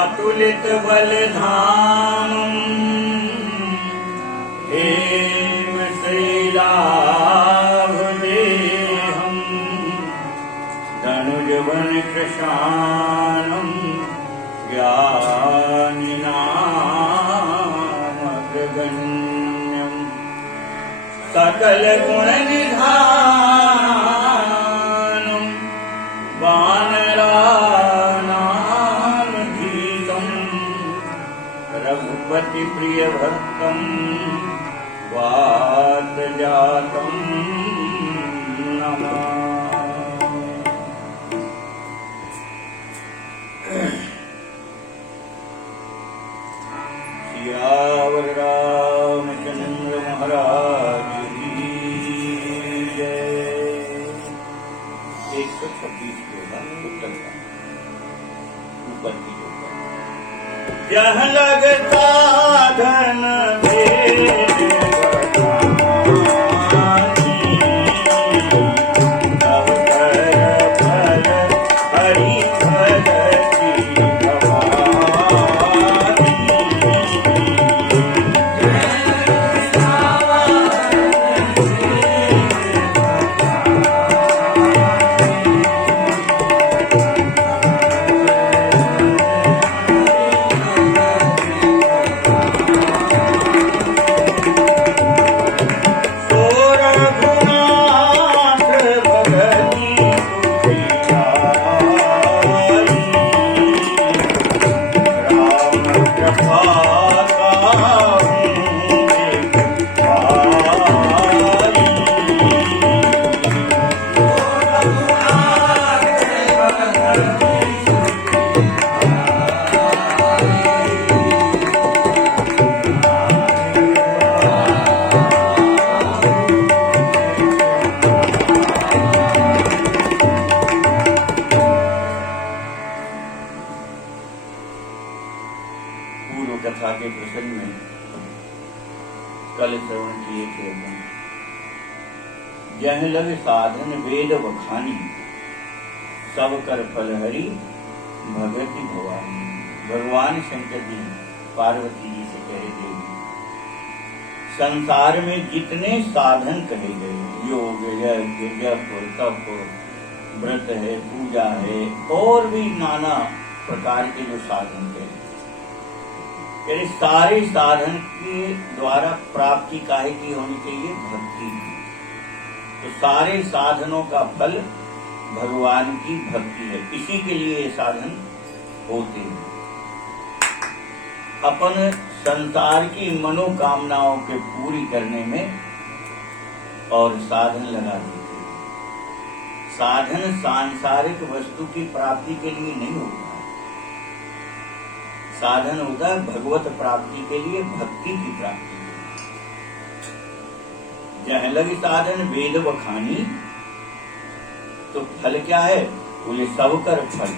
अतुलित बलधामं हेम श्रीलाभदेहं धनुजवन कृशानं ज्ञानिनामग्रगण्यं सकल गुण निधानं रघुपति प्रिय भक्तं वातजातं नमामि। 126 होगा उत्तर का, ऊपर की जो यह लगता धन भेद बखानी, तब कर फल हरि भगति भवानी। कथा के प्रसंग में कल श्रवण किए थे। जह लग साधन वेद बखानी, सब कर फल हरि भगति भवानी। भगवान शंकर जी पार्वती जी से कह रहे, संसार में जितने साधन कहे गए, योग यज्ञ जप तप व्रत है, पूजा है, और भी नाना प्रकार के जो साधन कहे, यानी सारे साधन के द्वारा प्राप्ति काहे की होनी चाहिए? भक्ति की। तो सारे साधनों का फल भगवान की भक्ति है, इसी के लिए ये साधन होते हैं। अपन संसार की मनोकामनाओं के पूरी करने में और साधन लगा देते हैं। साधन सांसारिक वस्तु की प्राप्ति के लिए नहीं होता, साधन होता है भगवत प्राप्ति के लिए, भक्ति की प्राप्ति। जह लग साधन वेद बखानी, तो फल क्या है? बोले सब कर फल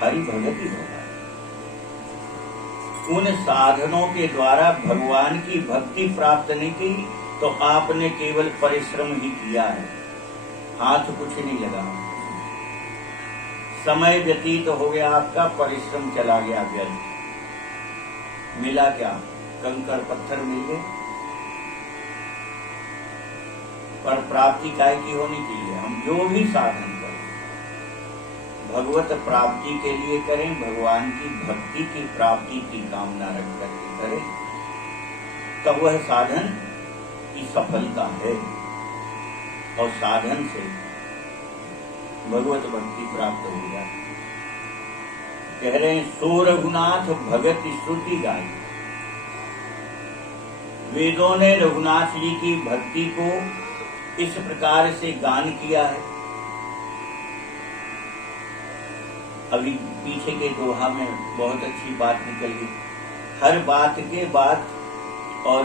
हरि भगति होगा। उन साधनों के द्वारा भगवान की भक्ति प्राप्त नहीं की, तो आपने केवल परिश्रम ही किया है, हाथ कुछ नहीं लगा, समय व्यतीत हो गया आपका, परिश्रम चला गया व्यर्थ। मिला क्या? कंकर पत्थर मिल गए। पर प्राप्ति काय की होनी चाहिए? हम जो भी साधन करें भगवत प्राप्ति के लिए करें, भगवान की भक्ति की प्राप्ति की कामना रख करके करें, तब वह साधन की सफलता है। और साधन से भगवत भक्ति प्राप्त हो जाती। कह रहे हैं, सो रघुनाथ भगत श्रुति गाई। वेदों ने रघुनाथ जी की भक्ति को इस प्रकार से गान किया है। अभी पीछे के दोहा में बहुत अच्छी बात निकल गई। हर बात के बाद, और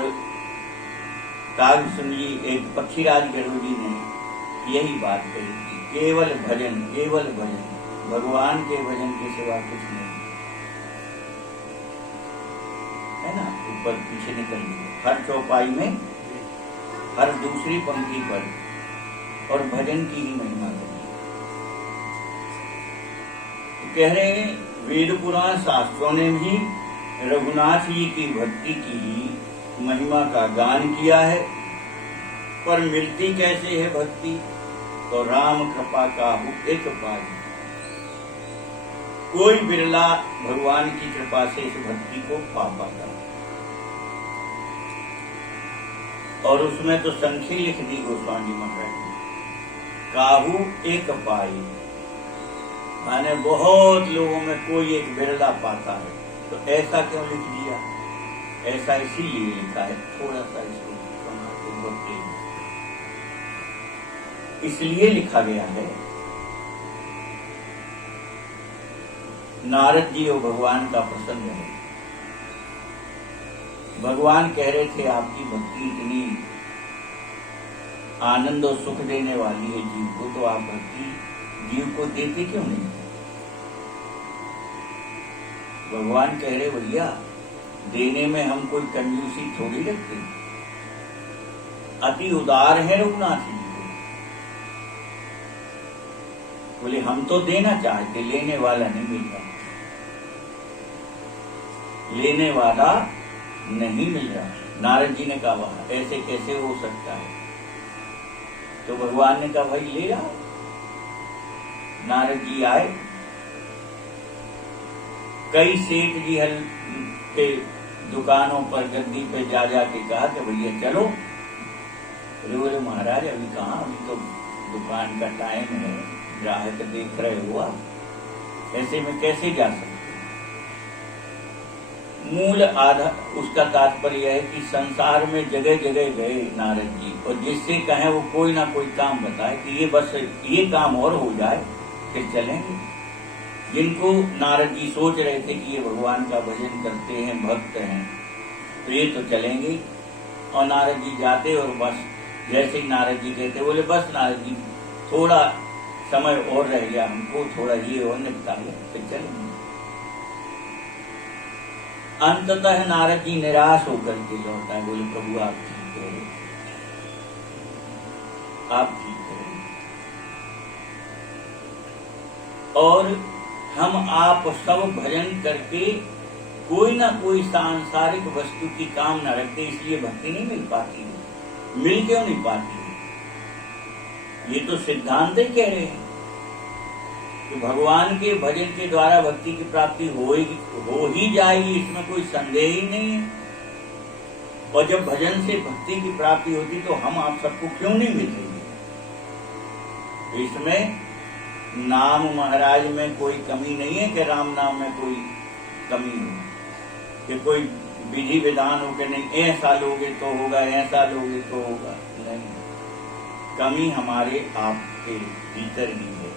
काव्य सुन जी, एक पक्षीराज गरुड़ जी ने यही बात कही थी, केवल भजन, केवल भजन, भगवान के भजन के सिवा कुछ नहीं है ना। ऊपर पीछे निकल गई, हर चौपाई में, हर दूसरी पंक्ति पर, और भजन की ही महिमा करी। तो कह रहे हैं, वेद पुराण शास्त्रों ने भी रघुनाथ जी की भक्ति की महिमा का गान किया है। पर मिलती कैसे है भक्ति? तो राम कृपा काहू एक पाई। कोई बिरला भगवान की कृपा से इस भक्ति को पा पाता। और उसमें तो संख्या लिख दी गोस्वामी महाराज ने, काहू एक पाई, माने बहुत लोगों में कोई एक बिरला पाता है। तो ऐसा क्यों लिख दिया? ऐसा इसीलिए लिखा है, थोड़ा सा इसको इसलिए लिखा गया है। नारद जी और भगवान का प्रसंग है। भगवान कह रहे थे, आपकी भक्ति इतनी आनंद और सुख देने वाली है जीव को, तो आप भक्ति जीव को देते क्यों नहीं? भगवान कह रहे भैया देने में हम कोई कंजूसी थोड़ी रखते, अति उदार है रघुनाथ जी को। बोले हम तो देना चाहते, लेने वाला नहीं मिल रहा, लेने वाला नहीं मिल रहा। नारद जी ने कहा वाह ऐसे कैसे हो सकता है? तो भगवान ने कहा भाई ले आओ। नारद जी आए, कई सेठ जी हल के दुकानों पर गद्दी पे जा के कहा कि भैया चलो। बोले महाराज अभी कहाँ, अभी तो दुकान का टाइम है, ग्राहक देख रहे हो आप, ऐसे में कैसे जा सकते? मूल आधार उसका तात्पर्य है कि संसार में जगह जगह गए नारद जी, और जिससे कहें वो कोई ना कोई काम बताए कि ये बस ये काम और हो जाए फिर चलेंगे। जिनको नारद जी सोच रहे थे कि ये भगवान का भजन करते हैं, भक्त हैं, तो ये तो चलेंगे। और नारद जी जाते और बस जैसे ही नारद जी कहते बोले बस नारद जी थोड़ा समय और रह गया, हमको थोड़ा ये और निपटा लिया फिर चलेंगे। अंततः नारद जी निराश होकर के लौटा है। बोले प्रभु आप ठीक करें, आप ठीक करें, और हम आप सब भजन करके कोई ना कोई सांसारिक वस्तु की कामना रखते, इसलिए भक्ति नहीं मिल पाती। मिल क्यों नहीं पाती? ये तो सिद्धांत ही कह रहे हैं कि भगवान के भजन के द्वारा भक्ति की प्राप्ति हो ही जाएगी, इसमें कोई संदेह ही नहीं है। और जब भजन से भक्ति की प्राप्ति होती तो हम आप सबको क्यों नहीं मिलेंगे? तो इसमें नाम महाराज में कोई कमी नहीं है कि राम नाम में कोई कमी हो, कि कोई विधि विधान हो कि नहीं ऐसा लोगे तो होगा, ऐसा लोगे तो होगा, नहीं। कमी हमारे आपके भीतर ही है,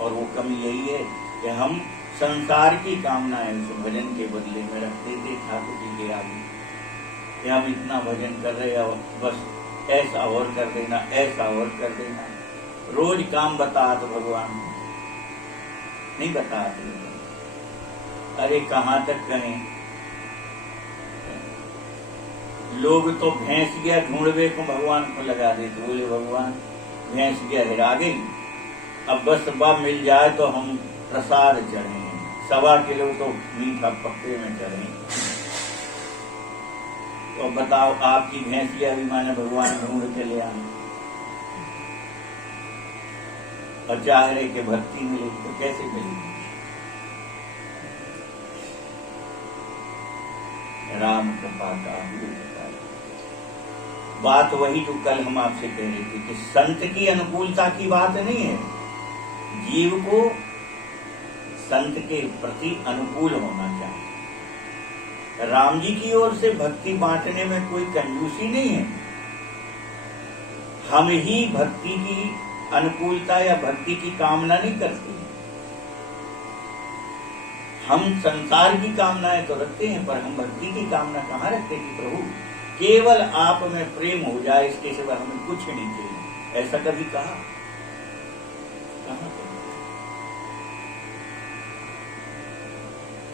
और वो कमी यही है कि हम संसार की कामनाएं उस भजन के बदले में रखते थे ठाकुर जी के आगे, कि हम इतना भजन कर रहे हैं, बस ऐसा और कर देना, ऐसा और कर देना। रोज काम बता तो भगवान नहीं बताते। अरे कहाँ तक कहें, लोग तो भैंस गया ढूंढवे को भगवान को लगा देते। बोले भगवान भैंस गया हिरा गई, अब बस बा मिल जाए तो हम प्रसाद चढ़े, 1.25 किलो तो मीठा पक्के में चढ़े। तो बताओ आपकी भैंसिया भी माने भगवान ढूंढ के ले आए, और चाह रहे कि भक्ति मिले तो कैसे मिलेगी? राम कृपा का बात वही तो कल हम आपसे कह रहे थे कि संत की अनुकूलता की बात नहीं है, जीव को संत के प्रति अनुकूल होना चाहिए। राम जी की ओर से भक्ति बांटने में कोई कंजूसी नहीं है। हम ही भक्ति की अनुकूलता या भक्ति की कामना नहीं करते। हम संसार की कामनाएं तो रखते हैं, पर हम भक्ति की कामना कहाँ रखते हैं? कि प्रभु केवल आप में प्रेम हो जाए, इसके सिवा हमें कुछ नहीं चाहिए। ऐसा कभी कहा?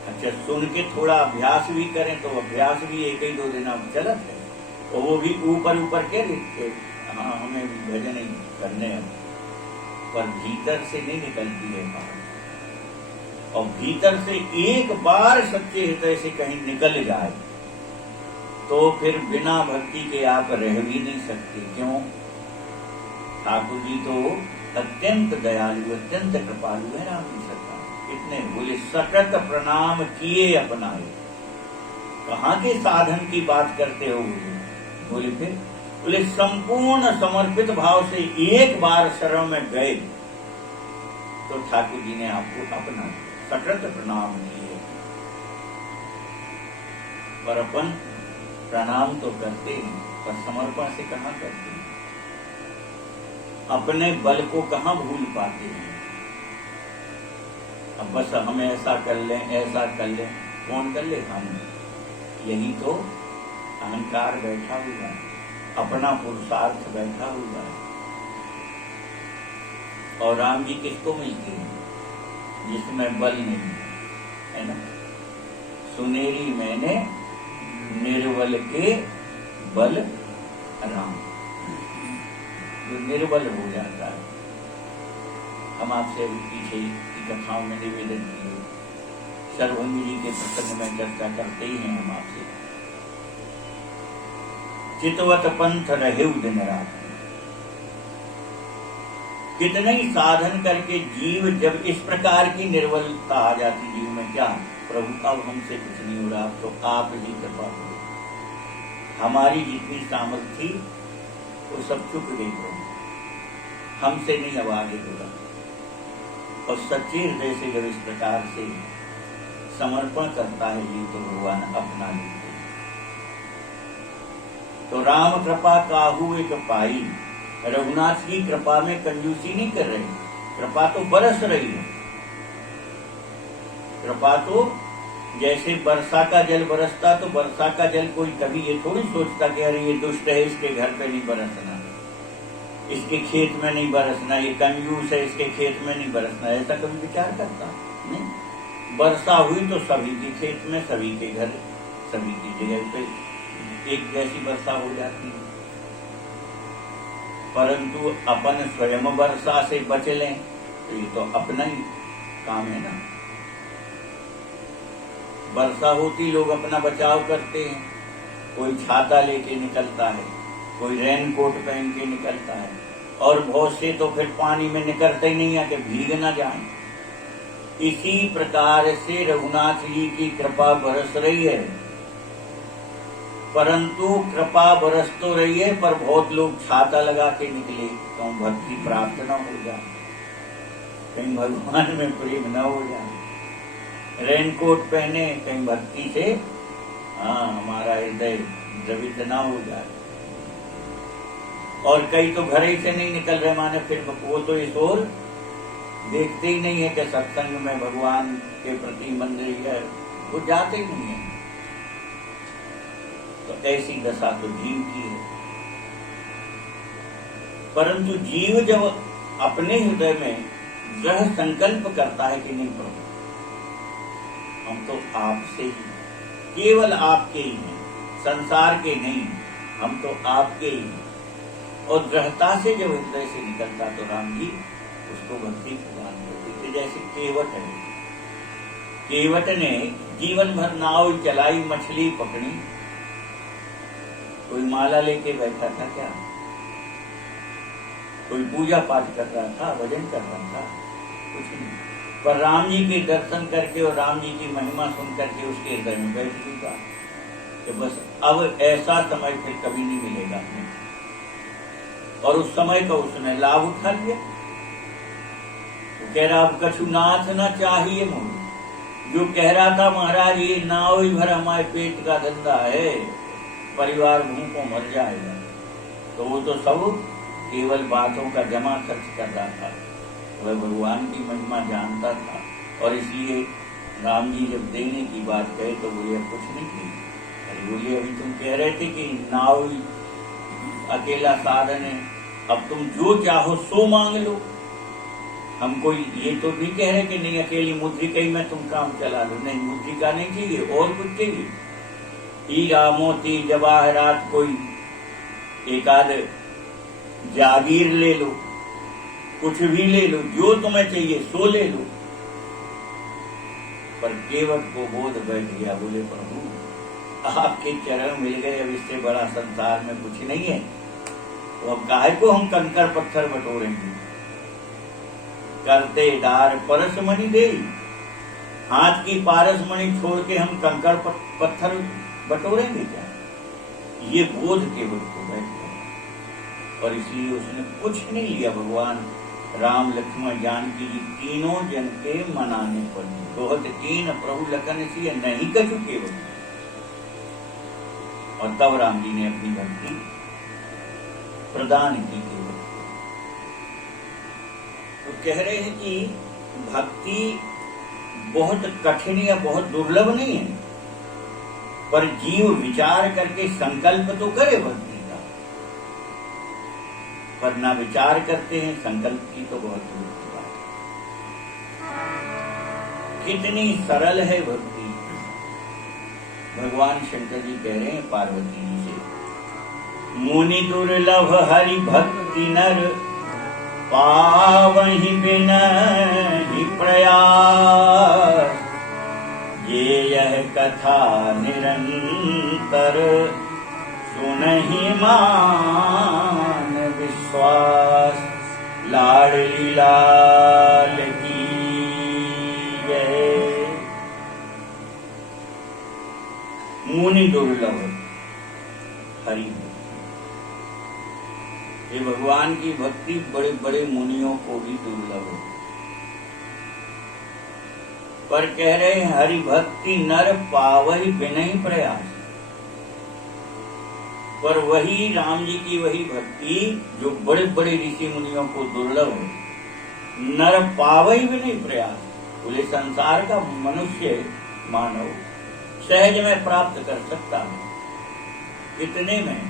अच्छा, सुन के थोड़ा अभ्यास भी करें तो अभ्यास भी 1-2 दिन अब चलत है, और वो भी ऊपर ऊपर कह देते हाँ हमें भजन ही करने हैं, पर भीतर से नहीं निकलती है बात। और भीतर से एक बार सच्चे हृदय से कहीं निकल जाए तो फिर बिना भक्ति के आप रह भी नहीं सकते। क्यों? ठाकुर जी तो अत्यंत दयालु, अत्यंत कृपालु है राम जी सरकार। इतने बोले सकत प्रणाम किए अपनाए। कहाँ के साधन की बात करते हो? बोले फिर बोले संपूर्ण समर्पित भाव से एक बार शरण में गए तो ठाकुर जी ने आपको अपना सकत प्रणाम किए। पर अपन प्रणाम तो करते हैं, पर समर्पण से कहाँ करते हैं? अपने बल को कहाँ भूल पाते हैं? अब बस हम ऐसा कर लें, ऐसा कर लें, कौन कर ले? हम। यही तो अहंकार बैठा हुआ है, अपना पुरुषार्थ बैठा हुआ है। और राम जी किसको मिलती है? जिसमें बल नहीं है ना। सुनेरी मैंने निर्बल के बल राम, जो निर्बल हो जाता है। हम आपसे अभी पीछे की कथाओं में निवेदन किए, शरभंगी जी के प्रसंग में चर्चा करते ही हैं हम आपसे। चितवत पंथ रहे दिन रात, कितने ही साधन करके जीव जब इस प्रकार की निर्बलता आ जाती जीव में, क्या प्रभु अब हमसे कुछ नहीं हो रहा, तो आप ही कृपा करो। हमारी जितनी सामर्थ्य थी वो सब चुक गई प्रभु, हमसे नहीं अब आगे होगा। और सच्चे हृदय से जब इस प्रकार से समर्पण करता है जीव तो भगवान अपना लेते हैं। तो राम कृपा काहू एक पाई, रघुनाथ जी कृपा में कंजूसी नहीं कर रहे, कृपा तो बरस रही है। कृपा तो जैसे वर्षा का जल बरसता, तो वर्षा का जल कोई कभी ये थोड़ी सोचता कि अरे ये दुष्ट है इसके घर पे नहीं बरसना, इसके खेत में नहीं बरसना, ये कंजूस है इसके खेत में नहीं बरसना, ऐसा कभी विचार करता नहीं। वर्षा हुई तो सभी के खेत में, सभी के घर, सभी की जगह पे एक जैसी वर्षा हो जाती है। परंतु अपन स्वयं वर्षा से बच लें तो ये तो अपना ही काम है ना। वर्षा होती लोग अपना बचाव करते हैं, कोई छाता लेके निकलता है, कोई रेनकोट पहन के निकलता है, और बहुत से तो फिर पानी में निकलते ही नहीं है कि भीग ना जाएं। इसी प्रकार से रघुनाथ जी की कृपा बरस रही है, परंतु कृपा बरस तो रही है पर बहुत लोग छाता लगा के निकले तो भक्ति प्राप्त न हो जाए, कहीं भगवान में प्रेम न हो जाए। रेनकोट पहने कहीं भक्ति से हमारा हृदय द्रवित न हो जाए। और कई तो घर ही से नहीं निकल रहे, माने फिर वो तो इस ओर देखते ही नहीं है कि सत्संग में भगवान के प्रति मंदिर है, वो जाते ही नहीं है। तो ऐसी दशा तो जीव की है। परंतु जीव जब अपने हृदय में दृढ़ संकल्प करता है कि नहीं प्रभु हम तो आपसे ही, केवल आपके ही हैं, संसार के नहीं, हम तो आपके ही हैं, और दृढ़ता से जब हृदय से निकलता तो राम जी उसको भक्ति प्रदान करते थे। जैसे केवट है, केवट ने जीवन भर नाव चलाई, मछली पकड़ी, कोई माला लेके बैठा था क्या, कोई पूजा पाठ कर रहा था, भजन कर रहा था, कुछ नहीं। पर राम जी के दर्शन करके और राम जी की महिमा सुन करके उसके हृदय में बैठ गई बात कि बस अब ऐसा समय फिर कभी नहीं मिलेगा हमें। और उस समय का उसने लाभ उठा लिया। तो कह रहा अब कछु नाथ ना चाहिए मुझे, जो कह रहा था महाराज ये नाव ही भर हमारे पेट का धंधा है, परिवार भूखों मर जाएगा, तो वो तो सब केवल बातों का जमा खर्च कर रहा था, वह भगवान की महिमा जानता था। और इसलिए राम जी जब देने की बात कहे तो बोले कुछ नहीं की। अरे बोले अभी तुम कह रहे थे कि नाव अकेला साधन है, अब तुम जो चाहो सो मांग लो। हम कोई ये तो नहीं कह रहे कि नहीं अकेली मुद्रिका ही में तुम काम चला लो, नहीं मुद्रिका नहीं चाहिए और कुछ चाहिए, हीरा मोती जवाहरात, कोई एक आध जागीर ले लो, कुछ भी ले लो, जो तुम्हें चाहिए सो ले लो। पर केवट को बोध बैठ गया, बोले प्रभु आपके चरण मिल गए, अब इससे बड़ा संसार में कुछ नहीं है, तो अब काहे को हम कंकड़ पत्थर बटोरेंगे। करते डार परसमणि दे, हाथ की पारसमणि छोड़ के हम कंकड़ पत्थर बटोरेंगे क्या। ये बोध केवट को बैठ गया और इसलिए उसने कुछ नहीं लिया। भगवान राम लक्ष्मण जानकी जी तीनों जन के मनाने पर दोहत तीन प्रभु लखन सी नहीं कछु केवल, और तब राम जी ने अपनी भक्ति प्रदान की केवल। तो कह रहे हैं कि भक्ति बहुत कठिन या बहुत दुर्लभ नहीं है, पर जीव विचार करके संकल्प तो करे भक्ति का, पर ना विचार करते हैं, संकल्प की तो बहुत दूर की बात है। कितनी सरल है भक्ति। भगवान शंकर जी कह रहे हैं पार्वती जी से, मुनि दुर्लभ हरि भक्ति नर पावहि बिनहि प्रयास, ये यह कथा निरंतर सुनहि मान विश्वास। लाडली लाल की जय। मुनि दुर्लभ हरि भक्ति। ये भगवान की भक्ति बड़े बड़े मुनियों को भी दुर्लभ है, पर कह रहे हैं हरि भक्ति नर पावहि बिनहि प्रयास। पर वही राम जी की वही भक्ति जो बड़े बड़े ऋषि मुनियों को दुर्लभ है, नर पावहि बिनहि प्रयास। बोले संसार का मनुष्य मानव सहज में प्राप्त कर सकता है। कितने में?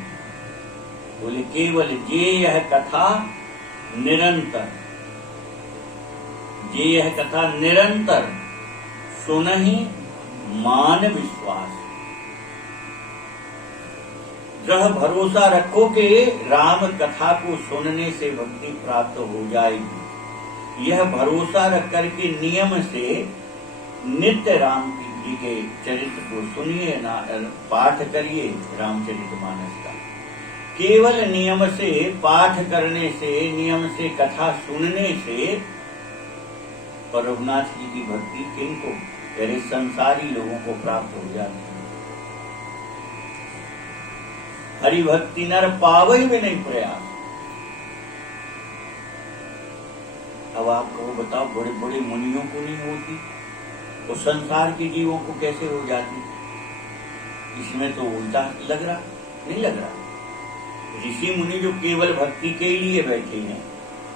बोले केवल जे यह कथा निरंतर, जे यह कथा निरंतर सुनहि मान विश्वास। दृढ़ भरोसा रखो कि राम कथा को सुनने से भक्ति प्राप्त हो जाएगी। यह भरोसा रख करके नियम से नित्य राम जी के चरित्र को सुनिए, पाठ करिए रामचरितमानस का। केवल नियम से पाठ करने से, नियम से कथा सुनने से और रघुनाथ जी की भक्ति किनको? अरे संसारी लोगों को प्राप्त हो जाती है। हरि भक्ति नर पावहि बिनहि प्रयास। अब आपको बताओ, बड़े बड़े मुनियों को नहीं होती तो संसार के जीवों को कैसे हो जाती? इसमें तो उल्टा लग रहा, नहीं लग रहा। ऋषि मुनि जो केवल भक्ति के लिए बैठे हैं,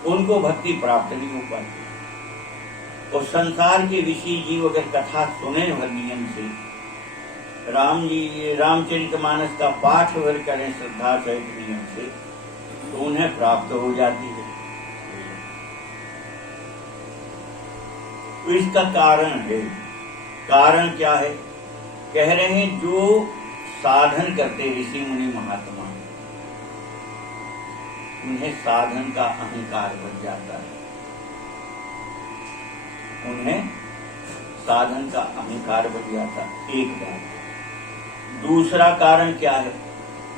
उनको भक्ति प्राप्त नहीं हो पाती। और संसार के ऋषि जीव अगर कथा सुने भर नियम से, राम जी रामचरितमानस का पाठ अगर करें श्रद्धा सहित नियम से, तो उन्हें प्राप्त हो जाती है। तो इसका कारण है। कारण क्या है? कह रहे हैं जो साधन करते ऋषि मुनि महात्मा, उन्हें साधन का अहंकार बढ़ जाता है। उन्हें साधन का अहंकार बढ़ जाता है। एक बात। दूसरा कारण क्या है?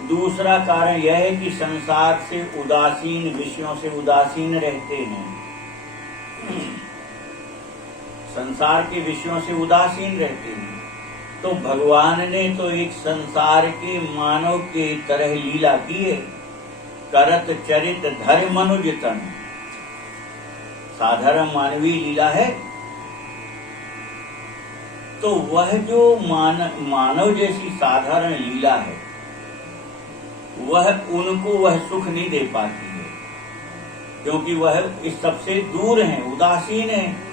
दूसरा कारण यह है कि संसार से उदासीन, विषयों से उदासीन रहते हैं। संसार के विषयों से उदासीन रहते हैं। तो भगवान ने तो एक संसार के मानव के तरह लीला की है। करत चरित धर मनुज तन, साधारण मानवीय लीला है। तो वह जो मानव जैसी साधारण लीला है, वह उनको वह सुख नहीं दे पाती है, क्योंकि वह इस सबसे दूर हैं, उदासीन हैं।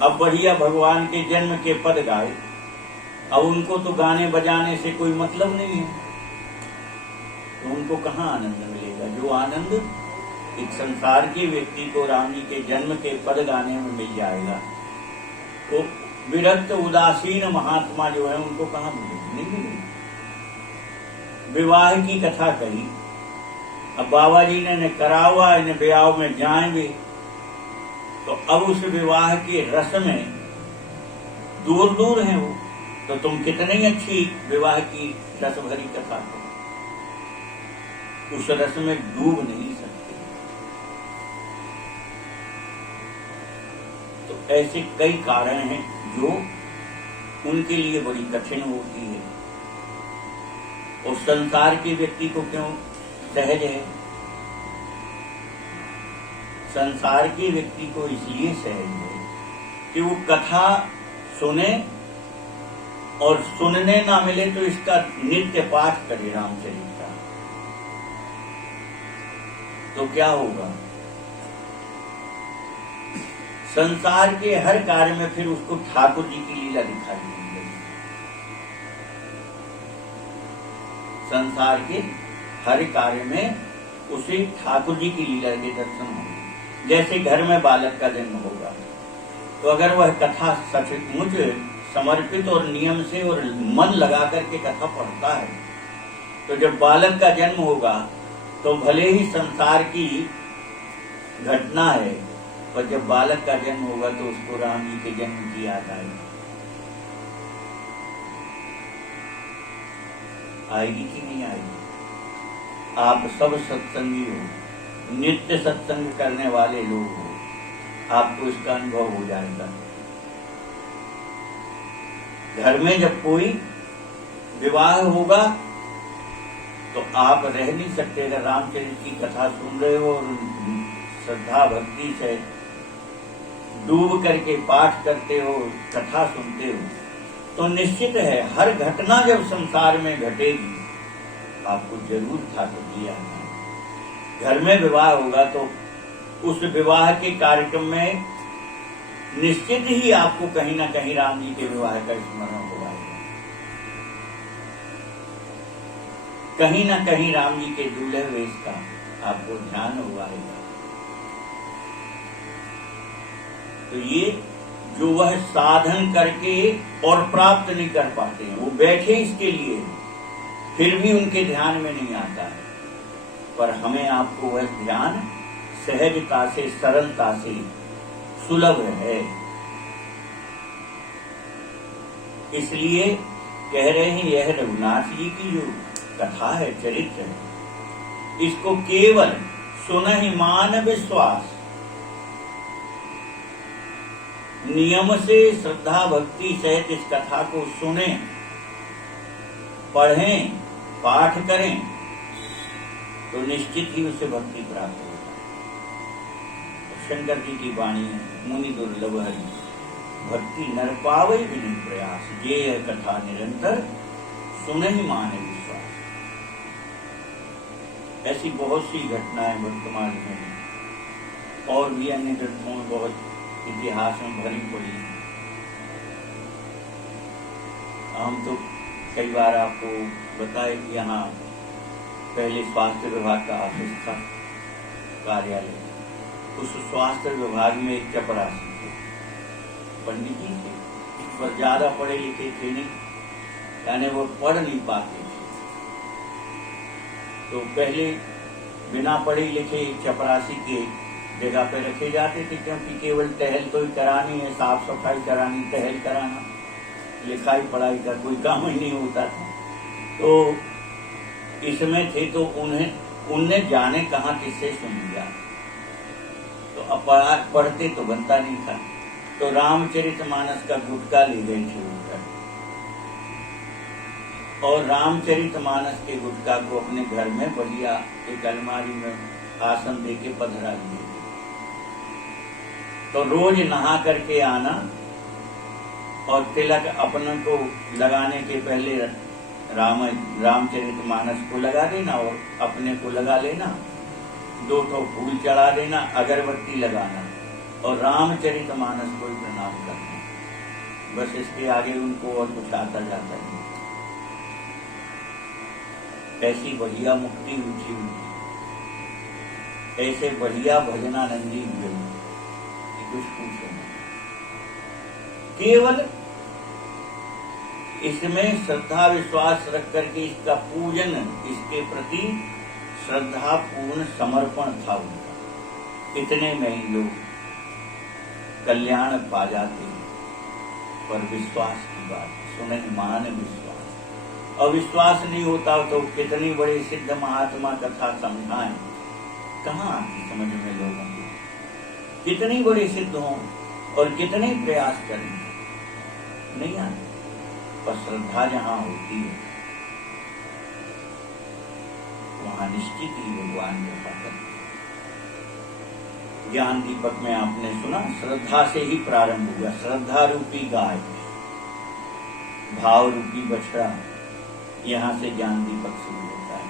अब बढ़िया भगवान के जन्म के पद गाए, अब उनको तो गाने बजाने से कोई मतलब नहीं है, तो उनको कहाँ आनंद मिलेगा? जो आनंद एक संसार के व्यक्ति को राम जी के जन्म के पद गाने में मिल जाएगा, तो विरक्त उदासीन महात्मा जो है उनको कहाँ मिलेगी? नहीं मिलेगी। विवाह की कथा कही, अब बाबा जी ने करा हुआ, इन्हें ब्याह में जाएंगे, तो अब उस विवाह के रस में दूर दूर हैं वो, तो तुम कितनी अच्छी विवाह की रस भरी कथा करो, उस रस में डूब नहीं सकते। तो ऐसे कई कारण हैं जो उनके लिए बड़ी कठिन होती है। और संसार के व्यक्ति को क्यों सहज है? संसार के व्यक्ति को इसलिए सहज है कि वो कथा सुने और सुनने ना मिले तो इसका नित्य पाठ करे रामचरित का, तो क्या होगा? संसार के हर कार्य में फिर उसको ठाकुर जी की लीला दिखाई देगी। संसार के हर कार्य में उसे ठाकुर जी की लीला के दर्शन होंगे। जैसे घर में बालक का जन्म होगा, तो अगर वह कथा सचमुच समर्पित और नियम से और मन लगा करके कथा पढ़ता है, तो जब बालक का जन्म होगा तो भले ही संसार की घटना है, पर जब बालक का जन्म होगा तो उसको राम जी के जन्म की याद आएगी। आएगी कि नहीं आएगी? आप सब सत्संगी हो, नित्य सत्संग करने वाले लोग हो, आपको इसका अनुभव हो जाएगा। घर में जब कोई विवाह होगा तो आप रह नहीं सकते। अगर रामचरित्र की कथा सुन रहे हो और श्रद्धा भक्ति से डूब करके पाठ करते हो, कथा सुनते हो, तो निश्चित है हर घटना जब संसार में घटेगी आपको जरूर ठाकुर जी आना है। घर में विवाह होगा तो उस विवाह के कार्यक्रम में निश्चित ही आपको कहीं ना कहीं राम जी के विवाह का स्मरण होगा, कहीं ना कहीं राम जी के दूल्हे वेश का आपको ध्यान होगा। तो ये जो वह साधन करके और प्राप्त नहीं कर पाते हैं, वो बैठे इसके लिए, फिर भी उनके ध्यान में नहीं आता है। पर हमें आपको वह ध्यान सहजता से, सरलता से सुलभ है। इसलिए कह रहे हैं यह रघुनाथ जी की जो कथा है, चरित्र है, इसको केवल सुनहि मान विश्वास, नियम से श्रद्धा भक्ति सहित इस कथा को सुने, पढ़ें, पाठ करें, तो निश्चित ही उसे भक्ति प्राप्त होगा। शंकर जी की वाणी है, मुनि दुर्लभ हरि भक्ति नर पावै बिनु प्रयास, ये यह कथा निरंतर सुनहि माने विश्वास। ऐसी बहुत सी घटनाएं वर्तमान में और भी अन्य ग्रंथों में बहुत इतिहास में भरी पड़ी है। हम तो कई बार आपको बताए कि यहाँ पहले स्वास्थ्य विभाग का ऑफिस था, कार्यालय। उस स्वास्थ्य विभाग में एक चपरासी थे, पंडित जी थे, पर ज्यादा पढ़े लिखे थे नहीं, यानी वो पढ़ नहीं पाते थे। तो पहले बिना पढ़े लिखे चपरासी के जगह पे रखे जाते थे, क्योंकि केवल टहल तो ही करानी है, साफ सफाई करानी, टहल कराना, लिखाई पढ़ाई का कोई काम ही नहीं होता था। तो इसमें थे, तो उनने जाने कहाँ किससे सुन लिया। तो अपराध पढ़ते तो बनता नहीं था, तो रामचरितमानस का गुटका ले गए थे उनका, और रामचरितमानस के गुटका को अपने घर में बढ़िया एक अलमारी में आसन दे के पधरा लिए। तो रोज नहा करके आना और तिलक अपने को लगाने के पहले रामचरितमानस को लगा देना और अपने को लगा लेना, 2 फूल चढ़ा देना, अगरबत्ती लगाना और रामचरितमानस को प्रणाम करना। बस इसके आगे उनको और कुछ आता जाता नहीं। ऐसी बढ़िया मुक्ति हुई, ऐसे बढ़िया भजनानंदी हुए, कुछ पूछो। केवल इसमें श्रद्धा विश्वास रख करके इसका पूजन, इसके प्रति श्रद्धा पूर्ण समर्पण था उनका। इतने में ही लोग कल्याण पा जाते हैं। पर विश्वास की बात, सुने मान विश्वास। अविश्वास नहीं होता तो कितनी बड़ी सिद्ध महात्मा कथा समझाएं, कहाँ आती समझ में लोगों को। कितनी बड़ी सिद्ध हों और कितने प्रयास करें, नहीं आती। पर श्रद्धा जहां होती है वहां निश्चित ही भगवान कृपा करते। ज्ञान दीपक में आपने सुना, श्रद्धा से ही प्रारंभ हुआ। श्रद्धा रूपी गाय, भाव रूपी बछड़ा, यहां से ज्ञान दीपक शुरू होता है।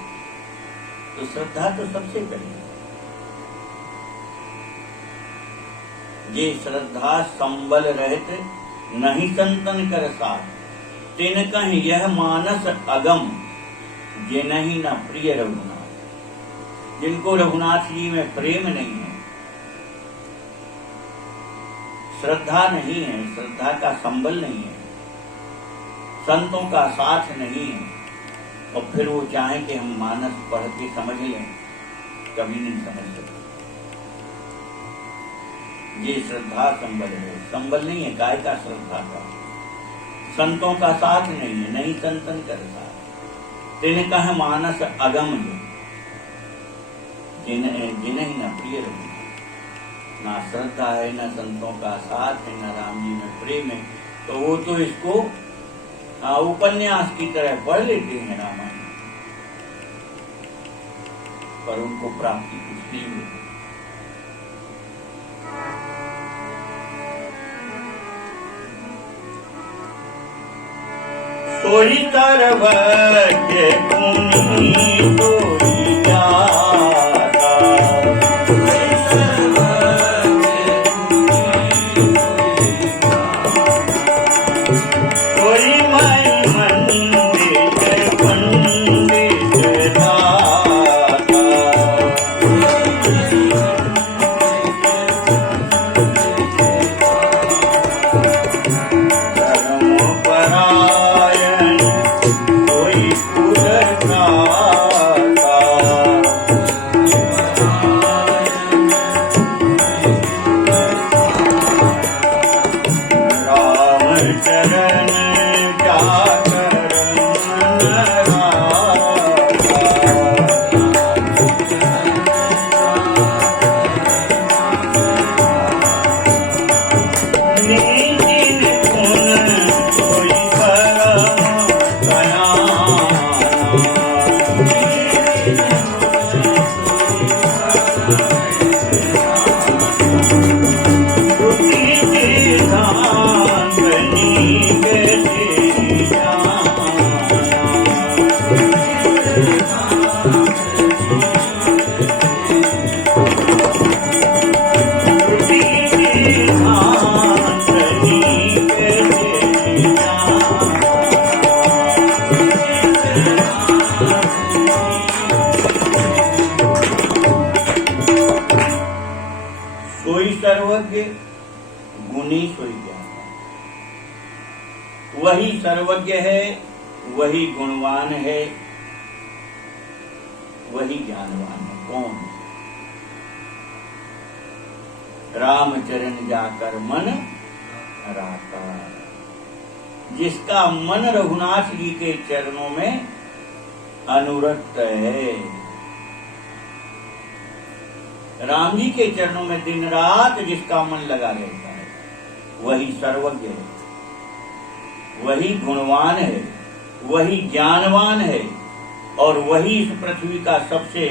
तो श्रद्धा तो सबसे पहले, ये श्रद्धा संबल रहते नहीं संतन कर साथ, तिन कहीं यह मानस अगम, ये नहीं न प्रिय रघुनाथ। जिनको रघुनाथ जी में प्रेम नहीं है, श्रद्धा नहीं है, श्रद्धा का संबल नहीं है, संतों का साथ नहीं है, और फिर वो चाहें कि हम मानस पढ़ के समझ लें, कभी नहीं समझ सकते। ये श्रद्धा संबल है, संबल नहीं है काय का, श्रद्धा का। संतों का साथ नहीं है, नहीं संतन करता। तिन्हें कहा मानस अगम जो जिन्हें न प्रिय रघुनाथ, ना श्रद्धा है, न संतों का साथ है, न राम जी में प्रेम है, तो वो तो इसको उपन्यास की तरह पढ़ लेते हैं रामायण, पर उनको प्राप्ति कुछ नहीं हुई। सोई सर्वज्ञ गुणी सोई ज्ञाता, सोई मई मंदिर पंडित दाता, धर्म परायण सोई कुल त्राता, राम चरण जाकर मन राता, नीति निपुण सोई परम दयाना, श्रुति सिद्धांत नीक तेरी जाना, श्रुति सिद्धांत नीक तेरी जाना, सोई सर्वज्ञ गुणी सोई ज्ञाता। वही सर्वज्ञ है, वही गुणवान है, वही ज्ञानवान है। कौन? रामचरण जाकर मन राता, जिसका मन रघुनाथ जी के चरणों में अनुरक्त है। राम जी के चरणों में दिन रात जिसका मन लगा रहता है, वही सर्वज्ञ है, वही गुणवान है, वही ज्ञानवान है, और वही इस पृथ्वी का सबसे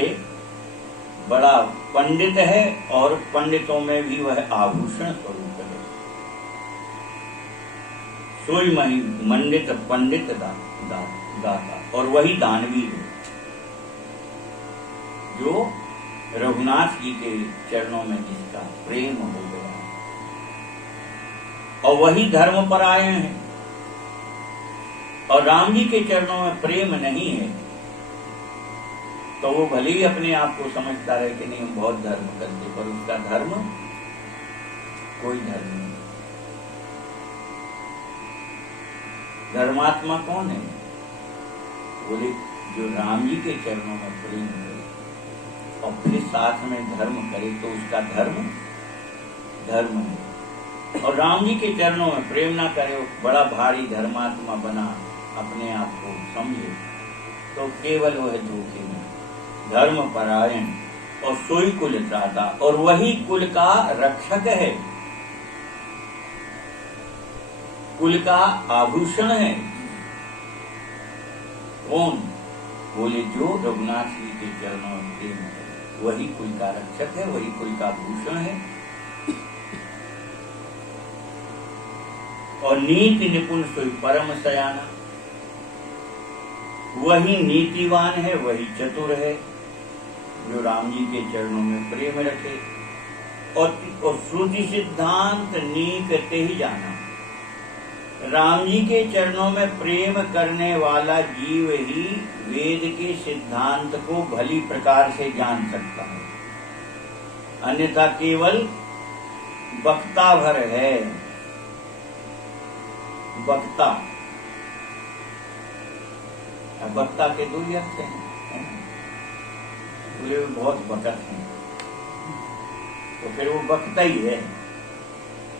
बड़ा पंडित है, और पंडितों में भी वह आभूषण स्वरूप है। सोई मंडित पंडित दाता, और वही दानवी है जो रघुनाथ जी के चरणों में जिसका प्रेम हो गया, और वही धर्म परायण है। और राम जी के चरणों में प्रेम नहीं है तो वो भले ही अपने आप को समझता रहे कि नहीं हम बहुत धर्म करते, पर उसका धर्म कोई धर्म नहीं। धर्मात्मा कौन है? बोले जो राम जी के चरणों में प्रेम करे और फिर साथ में धर्म करे तो उसका धर्म है। और राम जी के चरणों में प्रेम ना करे, बड़ा भारी धर्मात्मा बना अपने आप को समझे, तो केवल वह धोखे में। धर्म परायण और सोई कुल त्राता, और वही कुल का रक्षक है, कुल का आभूषण है। कौन? बोले जो रघुनाथ जी के चरणों में प्रेम है, वही कुल का रक्षक है, वही कुल का भूषण है। और नीति निपुण सोई परम सयाना, वही नीतिवान है, वही चतुर है जो राम जी के चरणों में प्रेम रखे। और श्रुति सिद्धांत नीक ते ही जाना, राम जी के चरणों में प्रेम करने वाला जीव ही वेद के सिद्धांत को भली प्रकार से जान सकता है, अन्यथा केवल वक्ता भर है। वक्ता, वक्ता के दो ही अर्थ हैं, पूरे बहुत वकत हैं, तो फिर वो वक्ता ही है।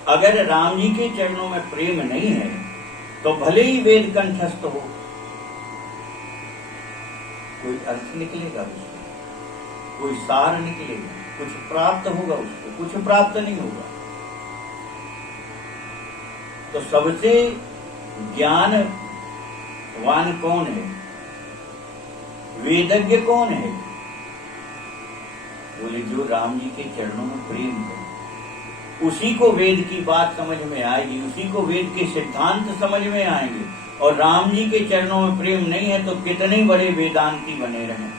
अगर राम जी के चरणों में प्रेम नहीं है तो भले ही वेद कंठस्थ हो, कोई अर्थ निकलेगा उसको, कोई सार निकलेगा, कुछ प्राप्त होगा उसको, कुछ प्राप्त नहीं होगा। तो सबसे ज्ञानवान कौन है, वेदज्ञ कौन है? बोले जो राम जी के चरणों में प्रेम है, उसी को वेद की बात समझ में आएगी, उसी को वेद के सिद्धांत समझ में आएंगे। और राम जी के चरणों में प्रेम नहीं है तो कितने बड़े वेदांती बने रहें।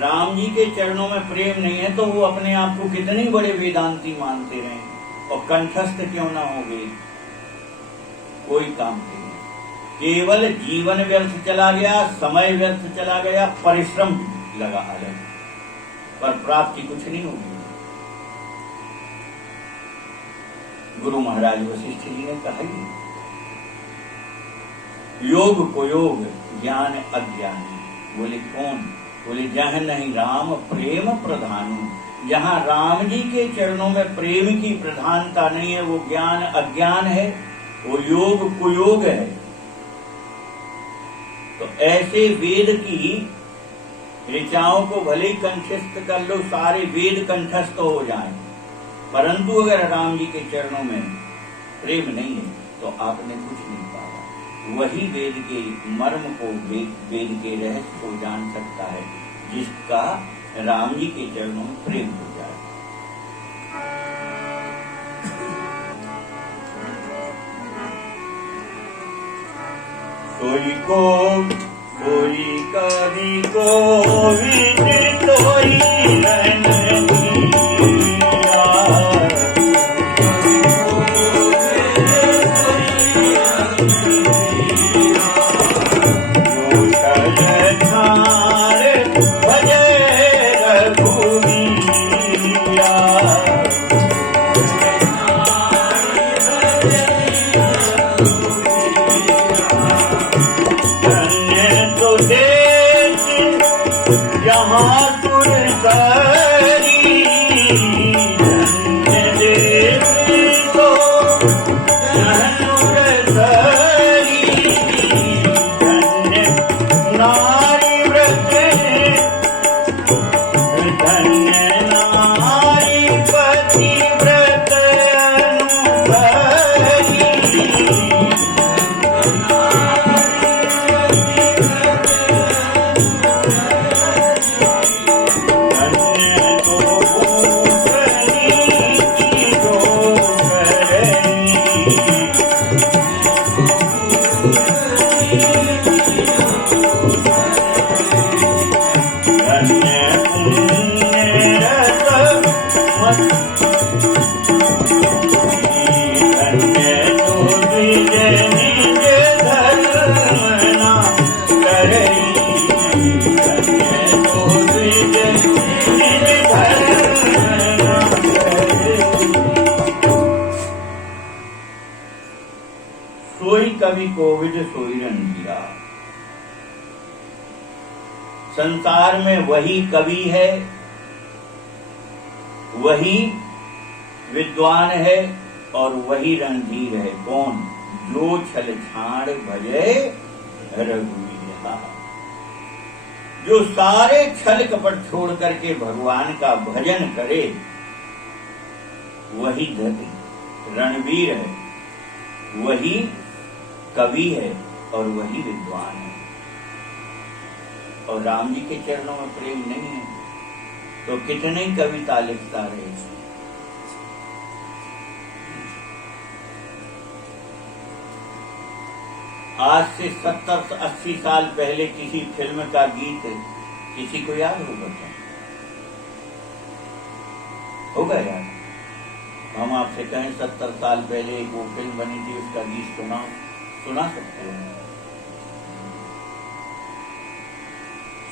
राम जी के चरणों में प्रेम नहीं है तो वो अपने आप को कितने बड़े वेदांती मानते रहें, और कंठस्थ क्यों ना हो वेद, कोई काम नहीं। केवल जीवन व्यर्थ चला गया, समय व्यर्थ चला गया, परिश्रम लगा अलग, पर प्राप्ति कुछ नहीं होगी। गुरु महाराज वशिष्ठ जी ने कहा ही, योग को योग ज्ञान अज्ञानी। बोले कौन? बोले जहाँ नहीं राम प्रेम प्रधानु, जहाँ राम जी के चरणों में प्रेम की प्रधानता नहीं है वो ज्ञान अज्ञान है, वो योग कुयोग है। तो ऐसे वेद की ऋचाओं को भले ही कंठस्थ कर लो, सारे वेद कंठस्थ हो जाएं, परंतु अगर राम जी के चरणों में प्रेम नहीं है तो आपने कुछ नहीं पाया। वही वेद के मर्म को, वेद के रहस्य को जान सकता है जिसका राम जी के चरणों में प्रेम हो जाए। सोई को सोई कवि को विदित सोई कवि कोविद सोई रणधीरा। संसार में वही कवि है, वही विद्वान है और वही रणधीर है। कौन? जो छल छाड़ भजे रघुवीरा, जो सारे छल कपट छोड़ करके भगवान का भजन करे, वही रणवीर है, वही कवि है और वही विद्वान है। और राम जी के चरणों में प्रेम नहीं है तो कितने कविता लिखता रहे। आज से 70-80 साल पहले किसी फिल्म का गीत किसी को याद होगा क्या? होगा याद? हम आपसे कहें 70 साल पहले एक वो फिल्म बनी थी, उसका गीत सुना सकते हो?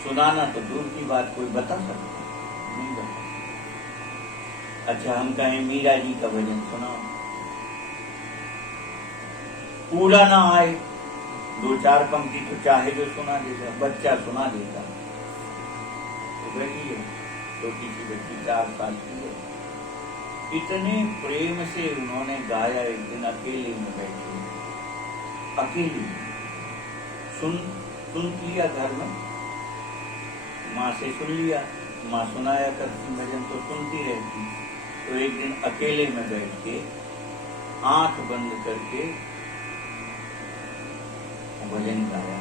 सुनाना तो दूर की बात, कोई बता सकता नहीं बता। अच्छा, हम कहें मीरा जी का भजन सुनाओ, पूरा ना आए, 2-4 पंक्ति तो चाहे जो सुना देगा, बच्चा सुना देगा। तो बैठी है छोटी सी बच्ची, 4 साल की है, इतने प्रेम से उन्होंने गाया। एक दिन अकेले में बैठे, अकेली सुन लिया, घर में माँ से सुन लिया, माँ सुनाया करती भजन तो सुनती रहती। तो एक दिन अकेले में बैठ के आंख बंद करके भजन गाया।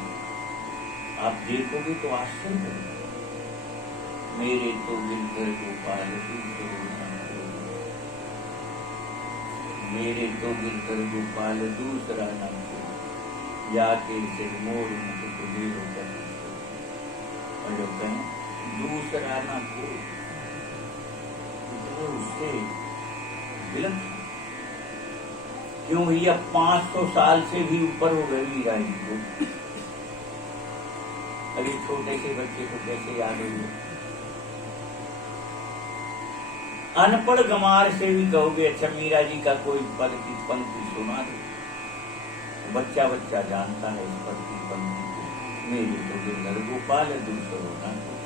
आप देखोगे तो आश्चर्य होगा। मेरे तो गिरधर गोपाल मेरे तो गिरधर गोपाल दूसरा नाम को, जाके सिर मोर मुख को देरो कर, दूसरा ना कोई, उससे विलक्षण। क्यों भैया? 500 साल से भी ऊपर हो गई मीरा जी को। अभी छोटे से बच्चे को कैसे याद होगी? अनपढ़ गमार से भी कहोगे अच्छा मीरा जी का कोई पद की पंक्ति सुना दो, बच्चा बच्चा जानता है इस पद की पंक्ति को। मेरे तो गिरधर गोपाल दूसरो ना कोई।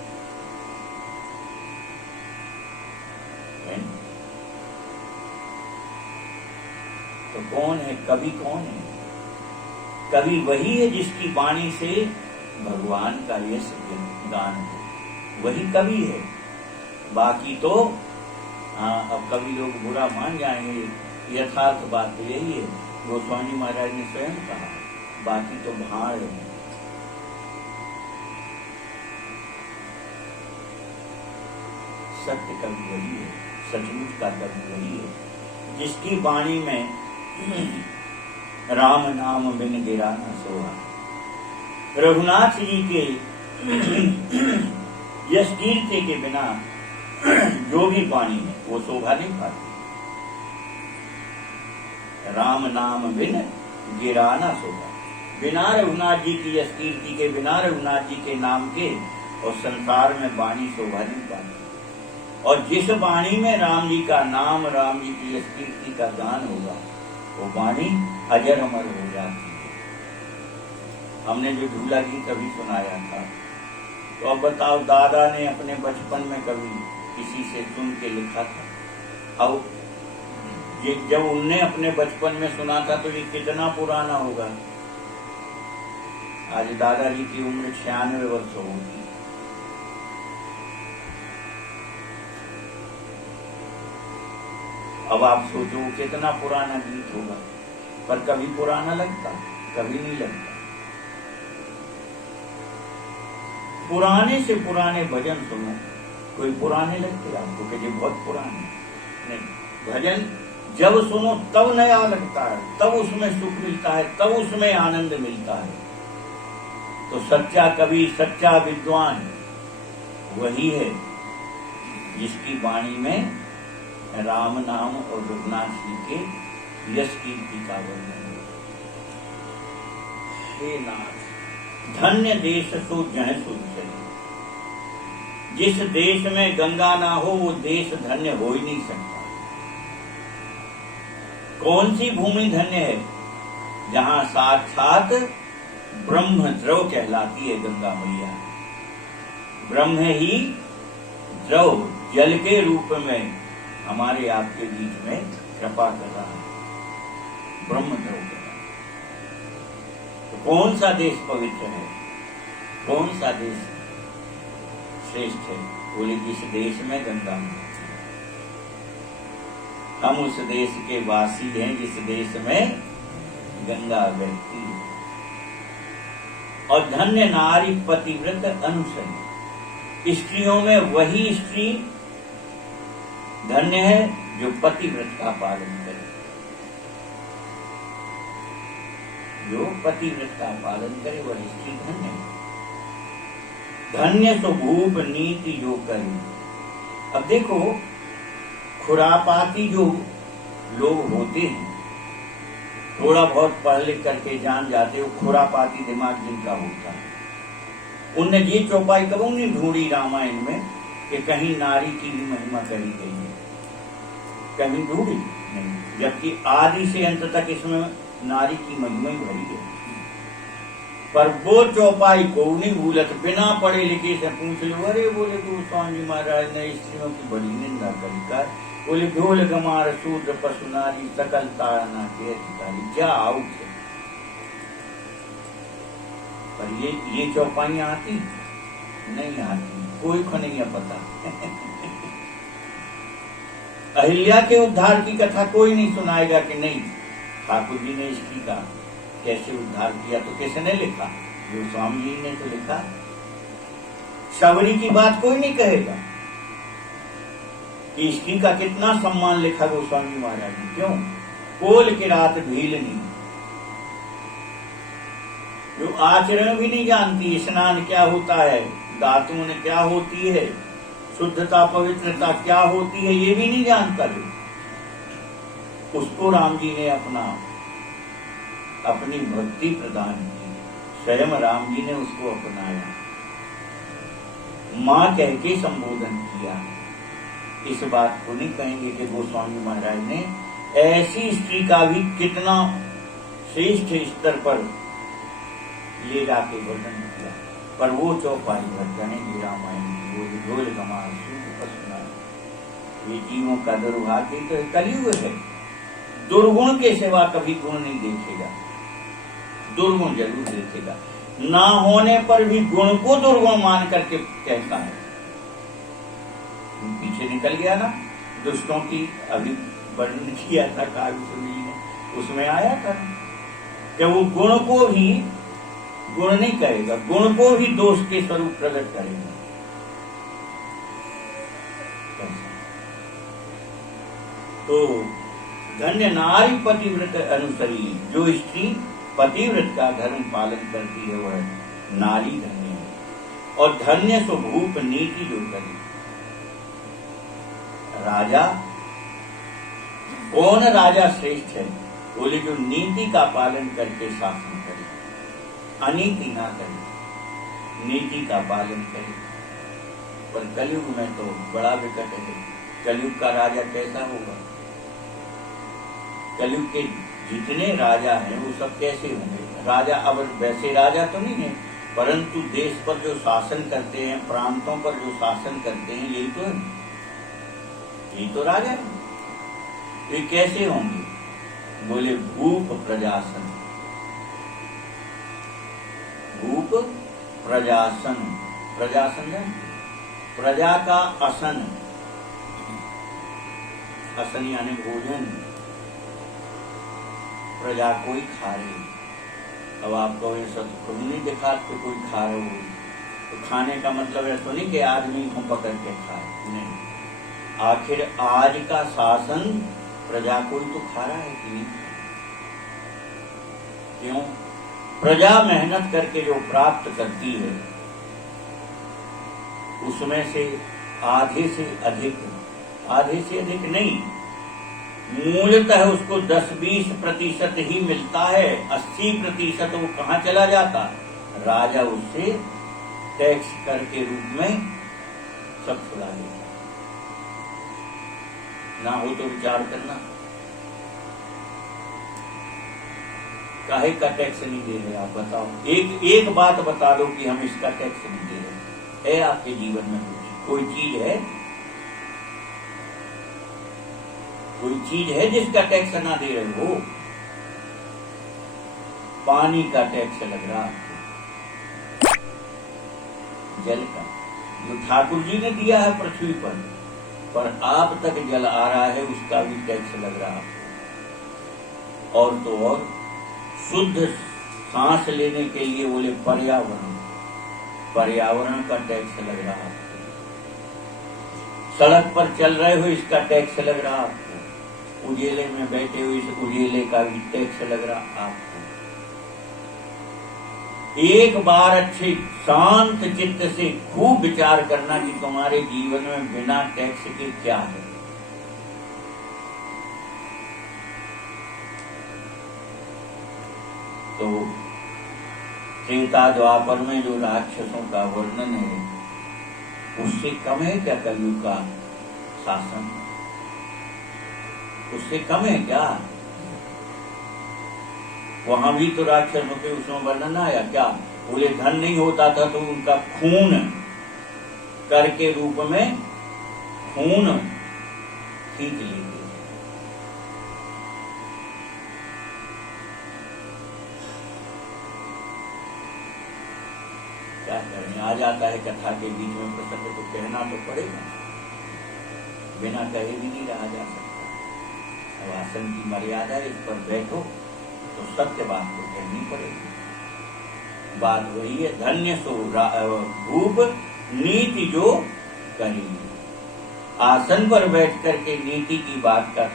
तो कौन है कवि? कौन है कवि? वही है जिसकी वाणी से भगवान का यश गान हो, वही कवि है। बाकी तो अब कवि लोग बुरा मान जाएंगे, यथार्थ बात तो यही है, गोस्वामी महाराज ने स्वयं कहा, बाकी तो भाड़ है। सत्य कवि वही है, सचमुच का कवि वही है जिसकी वाणी में राम नाम बिन गिरा न सोहा। रघुनाथ जी के यश कीर्ति के बिना जो भी वाणी है वो शोभा नहीं पाती। राम नाम बिन गिरा न सोहा, बिना रघुनाथ जी की यश कीर्ति के, बिना रघुनाथ जी के नाम के और संसार में वाणी शोभा नहीं पाती। और जिस वाणी में राम जी का नाम, राम जी की यश कीर्ति का गान होगा, वो वाणी अजर अमर हो जाती है। हमने जो झूला गीत अभी सुनाया था, तो अब बताओ, दादा ने अपने बचपन में कभी किसी से सुन के लिखा था? अब ये जब उनने अपने बचपन में सुना था तो ये कितना पुराना होगा। आज दादाजी की उम्र 96 वर्ष होगी। अब आप सोचो कितना पुराना गीत होगा, पर कभी पुराना लगता? कभी नहीं लगता। पुराने से पुराने भजन सुनो, कोई पुराने लगते आपको कि ये बहुत पुराने? नहीं, भजन जब सुनो तब नया लगता है, तब उसमें सुख मिलता है, तब उसमें आनंद मिलता है। तो सच्चा कवि, सच्चा विद्वान वही है जिसकी वाणी में राम नाम और रघुनाथ जी के यश कीर्ति का वर्णन है। हे नाथ, धन्य देश सो जह सुध चले। जिस देश में गंगा ना हो वो देश धन्य हो ही नहीं सकता। कौन सी भूमि धन्य है? जहां साक्षात ब्रह्म द्रव कहलाती है गंगा मैया। ब्रह्म ही द्रव जल के रूप में हमारे आपके बीच में कृपा कर रहा है, ब्रह्म द्रव कर रहा है। तो कौन सा देश पवित्र है? कौन सा देश श्रेष्ठ है? बोले जिस देश में गंगा है। हम उस देश के वासी हैं जिस देश में गंगा बहती है। और धन्य नारी पतिव्रत अनुसरी। स्त्रियों में वही स्त्री धन्य है जो पतिव्रत का पालन करे, जो पतिव्रत का पालन करे वह स्त्री धन्य है। धन्य सो भूप नीति जो करे। अब देखो, खुरापाती जो लोग होते हैं, थोड़ा बहुत पढ़ लिख करके जान जाते, वो खुरापाती दिमाग जिनका होता है, उनने ये चौपाई कबू नहीं ढूंढी रामायण में कि कहीं नारी की भी महिमा कही गई है, कहीं ढूंढी नहीं, जबकि आदि से अंत तक इसमें नारी की महिमा ही भरी है। पर वो चौपाई को नहीं भूलत, बिना पढ़े लिखे से पूछ लो, अरे बोले गोस्वामी महाराज ने स्त्रियों की बड़ी निंदा करी कर, बोले ढोल गमार शूद्र पशु नारी सकल ताड़ना के अधिकारी, क्या आउट है। पर ये चौपाइयां आती नहीं आती, कोई को नहीं है पता। अहिल्या के उद्धार की कथा कोई नहीं सुनाएगा कि नहीं ठाकुर जी ने इसकी का कैसे उद्धार किया, तो किसने लिखा, गोस्वामी जी ने तो लिखा। शबरी की बात कोई नहीं कहेगा कि इसकी का कितना सम्मान लिखा गोस्वामी महाराज ने, क्यों, कोल की रात भीलनी, जो आचरण भी नहीं जानती, स्नान क्या होता है, दातुन क्या होती है, शुद्धता पवित्रता क्या होती है, ये भी नहीं जानता जो, उसको राम जी ने अपनी भक्ति प्रदान की, स्वयं राम जी ने उसको अपनाया, मां कह के संबोधन किया। इस बात को नहीं कहेंगे कि गोस्वामी महाराज ने ऐसी स्त्री का भी कितना श्रेष्ठ स्तर पर ले जाके वर्णन किया, पर वो चौपाई भर जाएंगे रामायण की, वो ढोल गमार सुना, ये जीवों का दुर्भाग्य तो कलयुग है। दुर्गुण के सिवा कभी गुण नहीं देखेगा, दुर्गुण जरूर देखेगा, ना होने पर भी गुण को दुर्गुण मान करके कहता है। पीछे निकल गया ना, दुष्टों की अभी वर्णन किया था काव्य ने, उसमें आया था कि वो गुण को भी गुण नहीं कहेगा, गुण को भी दोष के स्वरूप प्रकट करेगा। तो धन्य नारी पतिव्रत अनुसरी, जो स्त्री पतिव्रत का धर्म पालन करती है वह नारी धन्य है, और धन्य स्वभूप नीति जो करे। राजा, कौन राजा श्रेष्ठ है, बोले जो नीति का पालन करके शासन करे, अनीति ना करे, नीति का पालन करे। पर कलयुग में तो बड़ा विकट है, कलयुग का राजा कैसा होगा, कलयुग के जितने राजा हैं वो सब कैसे होंगे, राजा अब वैसे राजा तो नहीं है, परंतु देश पर जो शासन करते हैं, प्रांतों पर जो शासन करते हैं, यही तो है, यही तो राजा है। ये कैसे होंगे, बोले भूप प्रजासन, भूप प्रजासन, प्रजासन है प्रजा का असन, असन यानी भोजन, प्रजा कोई खा रही। अब आपको ये सब खुद नहीं दिखा तो कोई खा रहे हो, तो खाने का मतलब ऐसा नहीं कि आदमी को पकड़ के खाए, नहीं, आखिर आज का शासन प्रजा कोई तो खा रहा है कि नहीं, क्यों, प्रजा मेहनत करके जो प्राप्त करती है उसमें से आधे से अधिक नहीं, मूलतः उसको 10-20% ही मिलता है, 80% वो कहाँ चला जाता, राजा उससे टैक्स कर के रूप में सब छुड़ा लेता। ना हो तो विचार करना, काहे का टैक्स नहीं दे रहे आप बताओ, एक बात बता दो कि हम इसका टैक्स नहीं दे रहे, है आपके जीवन में कोई चीज है, कोई चीज है जिसका टैक्स ना दे रहे हो, पानी का टैक्स लग रहा आपको, जल का, जो ठाकुर जी ने दिया है पृथ्वी पर आप तक जल आ रहा है, उसका भी टैक्स लग रहा आपको। और तो और शुद्ध सांस लेने के लिए बोले पर्यावरण का टैक्स लग रहा आपको, सड़क पर चल रहे हो इसका टैक्स लग रहा आपको, उजेले में बैठे हो इस उजेले का भी टैक्स लग रहा आपको। एक बार अच्छे शांत चित्त से खूब विचार करना कि तुम्हारे जीवन में बिना टैक्स के क्या है, तो त्रेता द्वापर में जो राक्षसों का वर्णन है उससे कम है क्या कलयुग का शासन? उससे कम है क्या? वहां भी तो राक्षसों के उसमें वर्णन आया क्या? बोले धन नहीं होता था तो उनका खून कर के रूप में खून खींच लेते। क्या करें, आ जाता है कथा के बीच में प्रसंग तो कहना तो पड़ेगा, बिना कहे भी नहीं रहा जा सकता। अब आसन की मर्यादा है, इस पर बैठो तो सत्य बात तो कहनी पड़ेगी। बात वही है, धन्य सो भूप नीति जो करेगी। आसन पर बैठ करके नीति की बात का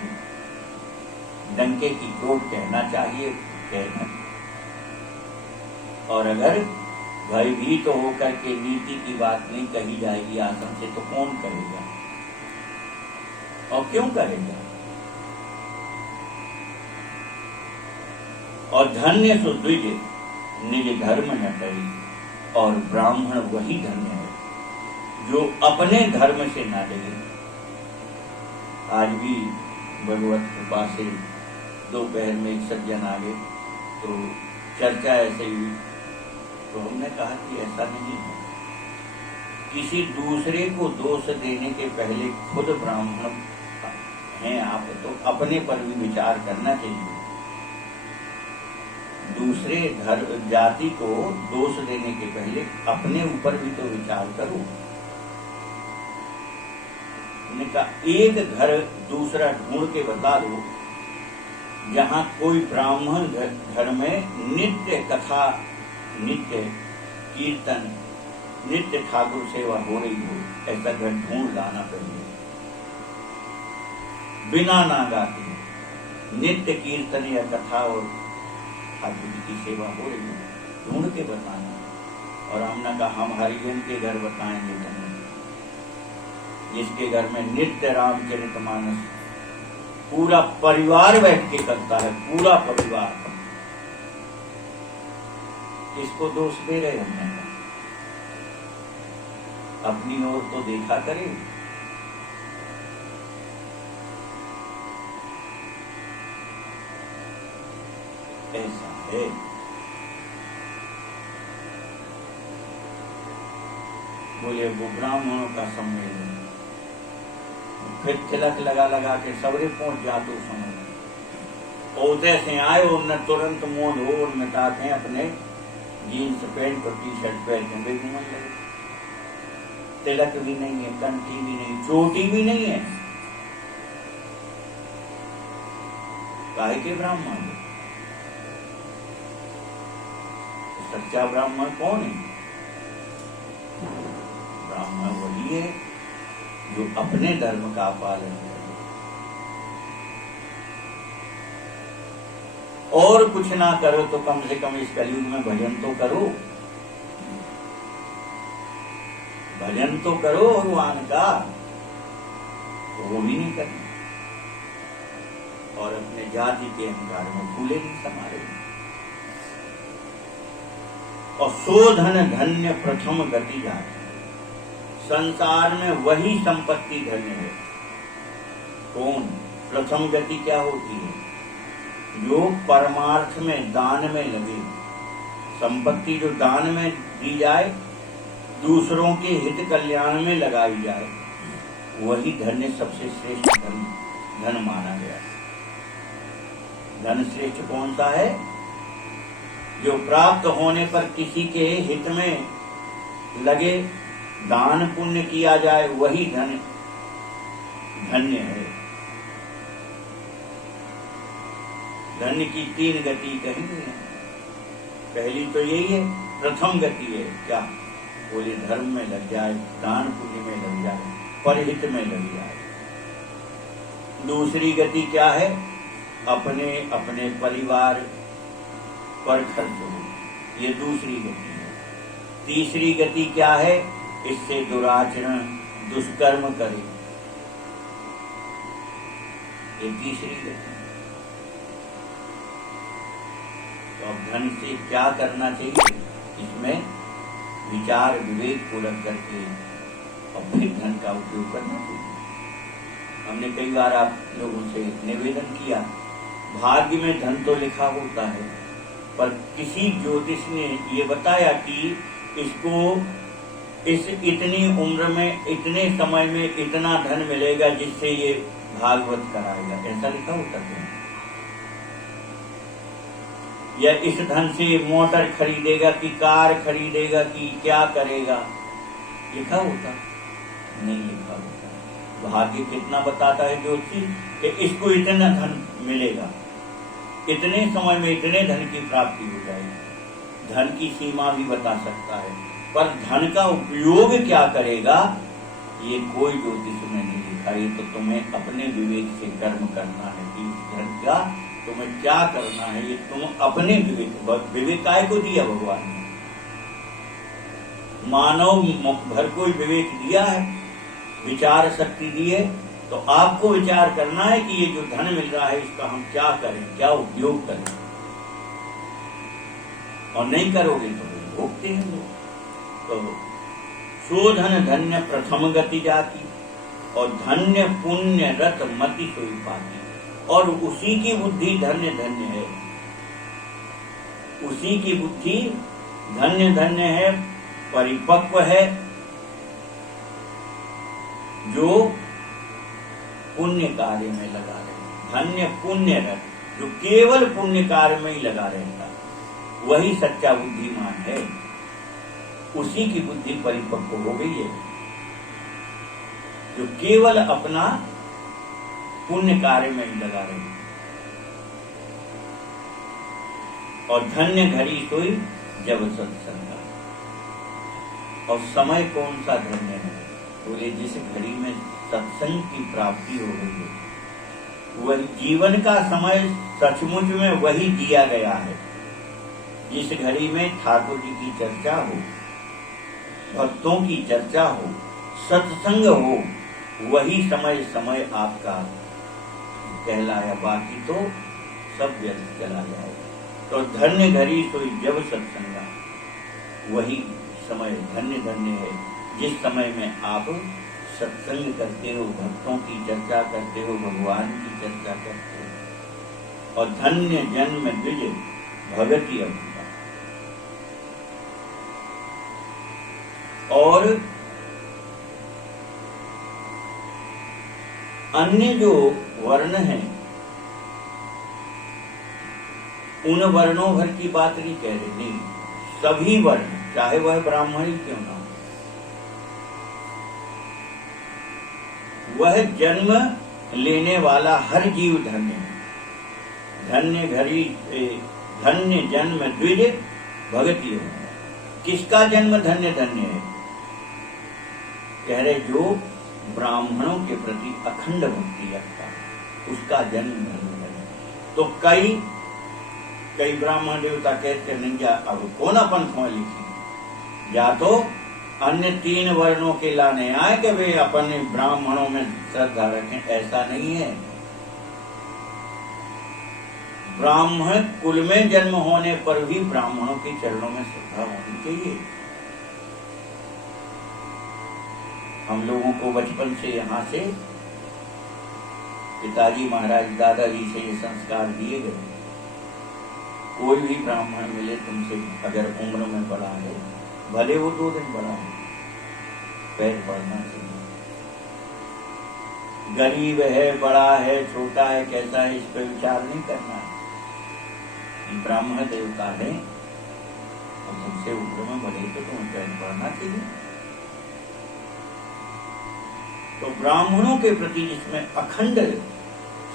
डंके की चोट कहना चाहिए, कहना। और अगर भयभीत तो होकर के नीति की बात नहीं कही जाएगी आसन से तो कौन करेगा और क्यों करेगा? और धन्य सो द्विज निज धर्म न करी, और ब्राह्मण वही धन्य है जो अपने धर्म से न डरे। आज भी भगवत कृपा से दोपहर में एक सज्जन आ गए तो चर्चा ऐसे ही, तो हमने कहा कि ऐसा नहीं है, किसी दूसरे को दोष देने के पहले खुद ब्राह्मण हैं आप तो अपने पर भी विचार करना चाहिए। दूसरे धर्म जाति को दोष देने के पहले अपने ऊपर भी तो विचार करो। हमने कहा एक घर दूसरा ढूंढ के बता दो जहां कोई ब्राह्मण घर में नित्य कथा, नित्य कीर्तन, नित्य ठाकुर सेवा हो रही हो, ऐसा घर ढूंढ लाना पहले। बिना ना गाते नित्य कीर्तन या कथा और ठाकुर जी की सेवा हो रही हो, ढूंढ के बताना। और हमने कहा हम हरिजन के घर बताएंगे तुम्हें, जिसके घर में नित्य रामचरितमानस पूरा परिवार बैठ के करता है, पूरा परिवार, इसको दोष दे रहे हमने? अपनी ओर तो देखा करे। ऐसा है। बोले वो ब्राह्मणों का सम्मेलन, फिर तिलक लगा लगा के सबरे पहुंच जाते समय ओते से आए उनने तुरंत मुंह धो मिटाते हैं अपने जीन्स पैंट और टी शर्ट पहन के घूमने लगे। तिलक भी नहीं है, कंठी भी नहीं, चोटी भी नहीं है। काहे के ब्राह्मण? सच्चा ब्राह्मण कौन है? ब्राह्मण वही है जो अपने धर्म का पालन करे और कुछ ना करो तो कम से कम इस कलयुग में भजन तो करो, भजन तो करो भगवान का, वो भी नहीं करना। और अपने जाति के अहंकार में फूले नहीं समारे। और सो धन धन्य प्रथम गति जाति, संसार में वही संपत्ति धन्य है। कौन? प्रथम गति क्या होती है? जो परमार्थ में दान में लगे। संपत्ति जो दान में दी जाए, दूसरों के हित कल्याण में लगाई जाए, वही धन्य सबसे श्रेष्ठ धन माना गया। धन श्रेष्ठ कौन सा है? जो प्राप्त होने पर किसी के हित में लगे, दान पुण्य किया जाए, वही धन्य है। धन्य की 3 गति कही है। पहली तो यही है, प्रथम गति है क्या? बोले धर्म में लग जाए, दान पुण्य में लग जाए, परहित में लग जाए। दूसरी गति क्या है? अपने अपने परिवार पर खर्च हो, ये दूसरी गति है। तीसरी गति क्या है? इससे दुराचरण, दुष्कर्म करे, ये तीसरी गति। तो अब धन से क्या करना चाहिए, इसमें विचार विवेक को रख करके और फिर धन का उपयोग करना चाहिए। हमने कई बार आप लोगों से निवेदन किया, भाग्य में धन तो लिखा होता है, पर किसी ज्योतिष ने ये बताया कि इसको इस इतनी उम्र में इतने समय में इतना धन मिलेगा जिससे ये भागवत कराएगा, ऐसा लिखा होता है। या इस धन से मोटर खरीदेगा कि कार खरीदेगा कि क्या करेगा, लिखा होता नहीं, लिखा होता। भाग्य कितना बताता है ज्योतिषी कि इसको इतना धन मिलेगा, इतने समय में इतने धन की प्राप्ति हो जाएगी। धन की सीमा भी बता सकता है, पर धन का उपयोग क्या करेगा ये कोई ज्योतिष में नहीं लिखा। ये तो तुम्हें अपने विवेक से कर्म करना है कि धन का तुम्हें क्या करना है, ये तुम अपने विवेक काय को दिया भगवान ने, मानव भर को विवेक दिया है, विचार शक्ति दी है, तो आपको विचार करना है कि ये जो धन मिल रहा है इसका हम क्या करें, क्या उपयोग करें। और नहीं करोगे तो भोगते हैं लोग। तो शोधन धन्य प्रथम गति जाती और धन्य पुण्य रत मति सोई पाती, और उसी की बुद्धि धन्य धन्य है, उसी की बुद्धि धन्य धन्य है, परिपक्व है, जो पुण्य कार्य में लगा रहे। धन्य पुण्य रत, जो केवल पुण्य कार्य में ही लगा रहता, वही सच्चा बुद्धिमान है, उसी की बुद्धि परिपक्व हो गई है, जो केवल अपना पुण्य कार्य में ही लगा रहे। और धन्य घड़ी सोई जब सत्संग, और समय कौन सा धन्य है, बोले जिस घड़ी में सत्संग की प्राप्ति हो रही है, वही जीवन का समय सचमुच में वही दिया गया है। जिस घड़ी में ठाकुर जी की चर्चा हो, भक्तों की चर्चा हो, सत्संग हो, वही समय समय आपका कहलाया, बाकी तो सब व्यर्थ चला जाएगा। तो धन्य घड़ी सोई जब सत्संगा, वही समय धन्य धन्य है जिस समय में आप सत्संग करते हो, भक्तों की चर्चा करते हो, भगवान की चर्चा करते हो। और धन्य जन्म द्विज भगति अवता। और अन्य जो वर्ण हैं, उन वर्णों भर की बात नहीं कह रहे, नहीं, सभी वर्ण, चाहे वह ब्राह्मण ही क्यों ना हो, वह जन्म लेने वाला हर जीव धन्य है। धन्य घड़ी धन्य जन्म द्विज भगति हो। किसका जन्म धन्य धन्य है, कह रहे जो ब्राह्मणों के प्रति अखंड भक्ति रखता है, उसका जन्म धन्य है। तो कई ब्राह्मण देवता कहते नहीं, जा अब कौन अपन खोए लिखी, या तो अन्य तीन वर्णों के लाने आए कि वे अपने ब्राह्मणों में श्रद्धा रखें, ऐसा नहीं है। ब्राह्मण कुल में जन्म होने पर भी ब्राह्मणों के चरणों में श्रद्धा होनी चाहिए। हम लोगों को बचपन से यहाँ से पिताजी महाराज दादाजी से ये संस्कार दिए गए, कोई भी ब्राह्मण मिले तुमसे अगर उम्र में बड़ा है, भले वो 2 दिन बड़ा है, पैर पड़ना चाहिए। गरीब है, बड़ा है, छोटा है, कैसा है, इस पर विचार नहीं करना है। ब्राह्मण देवता है और तुमसे उम्र में बड़े तो तुम्हें पैर पड़ना चाहिए। तो ब्राह्मणों के प्रति जिसमें अखंड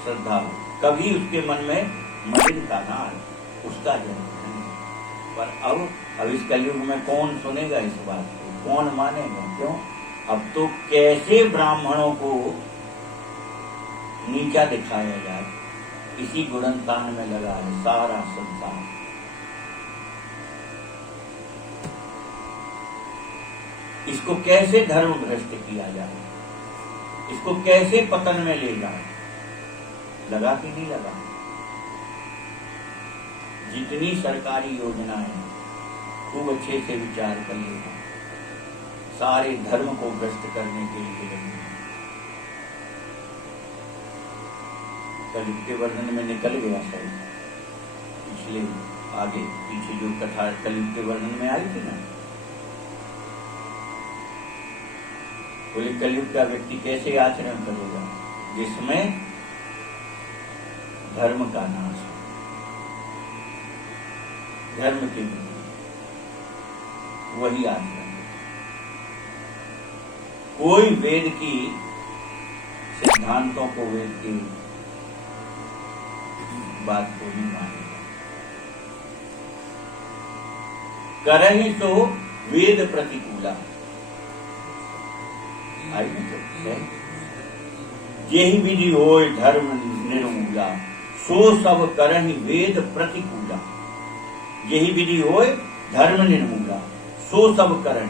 श्रद्धा हो, कभी उसके मन में मलिनता ना आए, उसका जन्म है। पर अब इस कलयुग में कौन सुनेगा इस बात को, कौन मानेगा? क्यों? अब तो कैसे ब्राह्मणों को नीचा दिखाया जाए, इसी गुणनतान में लगा है सारा संसार। इसको कैसे धर्म भ्रष्ट किया जाए, इसको कैसे पतन में ले जाए, लगा कि नहीं लगा? जितनी सरकारी योजनाएं खूब अच्छे से विचार कर लेगा, सारे धर्म को भ्रष्ट करने के लिए लगी। कलयुग के वर्णन में निकल गया सर, पिछले आगे पीछे जो कथा कलयुग के वर्णन में आई थी ना, बोले कलयुग का व्यक्ति कैसे आचरण करेगा, जिसमें धर्म का नाश हो, धर्म के वही आचरण। कोई वेद की सिद्धांतों को, वेद की बात को नहीं मानेगा। करहि तो वेद प्रतिकूला, जेहि विधि होय धर्म निर्मूला, सो सब करहि वेद प्रतिकूला। यही विधि होय धर्म निर्मूला, सो सब करहि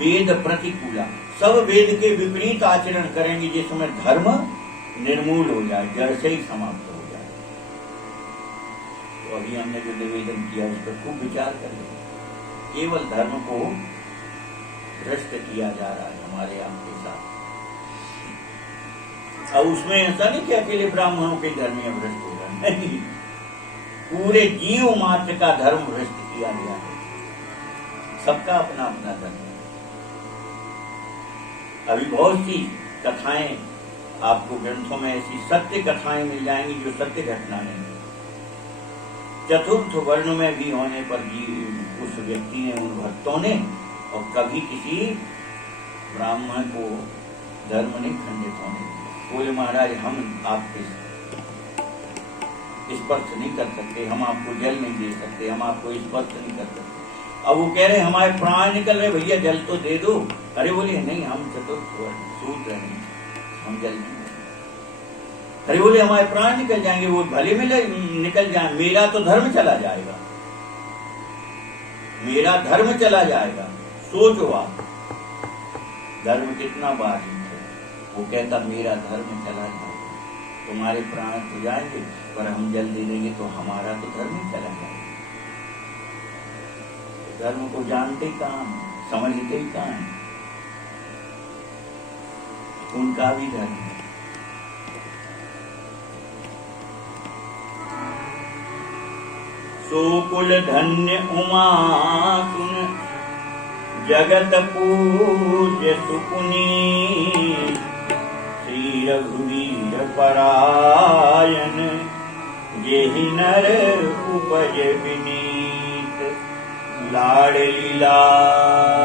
वेद प्रतिकूला। सब वेद के विपरीत आचरण करेंगे जिसमें धर्म निर्मूल हो जाए, जड़ से ही समाप्त हो जाए। तो अभी हमने जो निवेदन किया उस पर खूब विचार करें। केवल धर्म को भ्रष्ट किया जा रहा है हमारे आपके साथ। अब उसमें ऐसा नहीं कि अकेले ब्राह्मणों के धर्म में भ्रष्ट हो रहा, नहीं, पूरे जीव मात्र का धर्म भ्रष्ट किया गया है। सबका अपना अपना धर्म है। अभी बहुत सी कथाएं आपको ग्रंथों में ऐसी सत्य कथाएं मिल जाएंगी जो सत्य घटना नहीं। चतुर्थ वर्ण में भी होने पर भी उस व्यक्ति ने, उन भक्तों ने, और कभी किसी ब्राह्मण को धर्म नहीं खंडित होने। बोले महाराज हम आपके स्पर्श नहीं कर सकते, हम आपको जल नहीं दे सकते, हम आपको स्पर्श नहीं कर सकते। अब वो कह रहे हमारे प्राण निकल रहे, भैया जल तो दे दो। अरे बोले नहीं, हम चतुर्थ सूत्र नहीं, हम जल नहीं देंगे। अरे बोले हमारे प्राण निकल जाएंगे, वो भले में निकल जाए, मेरा तो धर्म चला जाएगा, मेरा धर्म चला जाएगा। सोचो आप, धर्म कितना बारीक है। वो कहता मेरा धर्म चला जाएगा, तुम्हारे प्राण तो जाएंगे पर हम जल दे देंगे तो हमारा तो धर्म ही चला जाएगा। धर्म को जानते कहाँ, समझते कहाँ, उनका भी धर्म है। सोकुल धन्य उमा सुन, जगत पूज्य सुपुनीत, श्री रघुवीर परायण, जेहि नर उपज विनीत। लाडली लाल